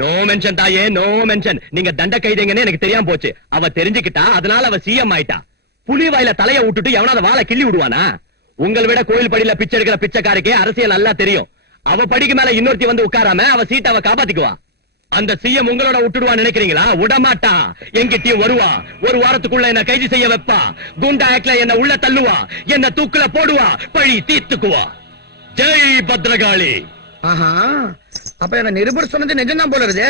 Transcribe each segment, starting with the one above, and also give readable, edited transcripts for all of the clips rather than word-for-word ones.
No mention தாயே, no mention. நீங்க தண்ட கைதீங்கன்னு எனக்கு தெரியாம போச்சு. அவ தெரிஞ்சுக்கிட்டா, அதனால அவ சிஎம் ஆயிட்டா. புலி வாயில தலைய விட்டுட்டு எவனாவது வாழை கிள்ளி விடுவானா? உங்களை விட கோயில் படியில பிச்சை எடுக்கிற பிச்சைக்காரக்கே அரசியல் நல்லா தெரியும். அவ படிக்கு மேல இன்னொருத்தி வந்து உட்காராம அவ சீட்டை அவ காப்பாத்திக்குவா. அந்த சிஎம் உங்களோட விட்டுடுவா நினைக்கிறீங்களா? விடமாட்டா. எங்கிட்டயும் வருவா. ஒரு வாரத்துக்குள்ள என்ன கைது செய்ய வைப்பா. குண்டா ஆக்ல என்ன உள்ள தள்ளுவா. என்ன தூக்குல போடுவா. பழி தீர்த்துக்குவா. ஜெய் பத்ரகாளி. ஆஹா, அப்ப என்ன நிருபர் சொன்னது நிஜம்தான் போல இருக்குது.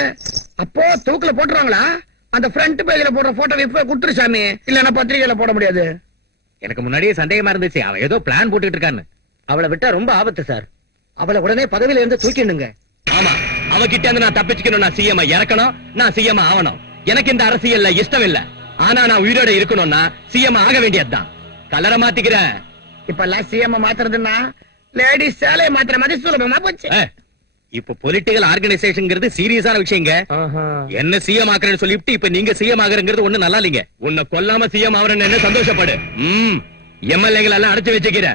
அப்போ தூக்குல போட்டுருவாங்களா? அந்த ஃப்ரண்ட் பேஜ்ல போடுற போட்டோ இப்ப குடுத்துரு சாமி, இல்லன்னா பத்திரிகையில போட முடியாது. எனக்கு முன்னாடியே சந்தேகமா இருந்துச்சு, அவன் ஏதோ பிளான் போட்டுட்டு இருக்கான்னு. அவளை விட்டா ரொம்ப ஆபத்து சார். அவளை உடனே பதவியில இருந்து தூக்கிடுங்க. ஆமா, அவகிட்ட இருந்து நான் தப்பிச்சுக்கணும். நான் சிஎம் இறக்கணும். நான் சிஎம் ஆகணும். எனக்கு இந்த அரசியல்ல இஷ்டம் இல்ல. ஆனா நான் உயிரோட இருக்கணும்னா சிஎம் ஆக வேண்டியதுதான். கலரை மாத்திக்கிறேன். இப்ப எல்லாம் சிஎம் மாத்துறதுன்னா லேடிஸ் சேலையை மாத்திர மாதிரி சுலபமா போச்சு. இப்ப பொலிட்டிக்கல் ஆர்கனைசேஷன்ங்கிறது சீரியஸான விஷயங்க. என்ன சிஎம் ஆக்குறேன்னு சொல்லிட்டு இப்ப நீங்க சிஎம் ஆகுறங்கிறது ஒண்ணு நல்லா இல்லைங்க. உன்னை கொல்லாம சிஎம் ஆவறேன்னு சந்தோஷப்படு. எம்எல்ஏகள் எல்லாம் அடைச்சு வச்சுக்கிற.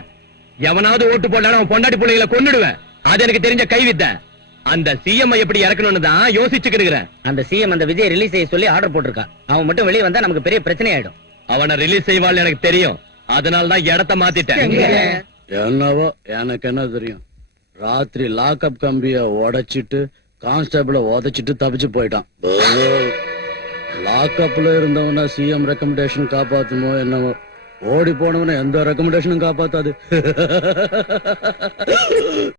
எவனாவது ஓட்டு போட்டாலும் அவன் பொண்டாட்டி பிள்ளைகளை கொன்னுடுவேன். அது எனக்கு தெரிஞ்ச கைவித்த. அந்த சிஎம் எப்படி இறக்கணும்னு தான் யோசிச்சுக்கிறேன். அந்த சிஎம் அந்த விஜய் ரிலீஸ் செய்ய சொல்லி ஆர்டர் போட்டிருக்கான். அவன் மட்டும் வெளியே வந்தா நமக்கு பெரிய பிரச்சனை ஆயிடும். அவனை ரிலீஸ் செய்வாள் எனக்கு தெரியும். அதனாலதான் இடத்த மாத்திட்டேன். என்னவோ எனக்கு என்ன தெரியும். ராத்திரி லாக்அப் கம்பிய உடைச்சிட்டு கான்ஸ்டபிள உதைச்சிட்டு தப்பிச்சு போயிட்டான். லாக்அப்ல இருந்தவன சிஎம் ரெக்கமெண்டேஷன் காப்பாத்தணும் என்னவோ. ஓடி போனவன எந்த ரெக்கமெண்டேஷனும் காப்பாத்தாது.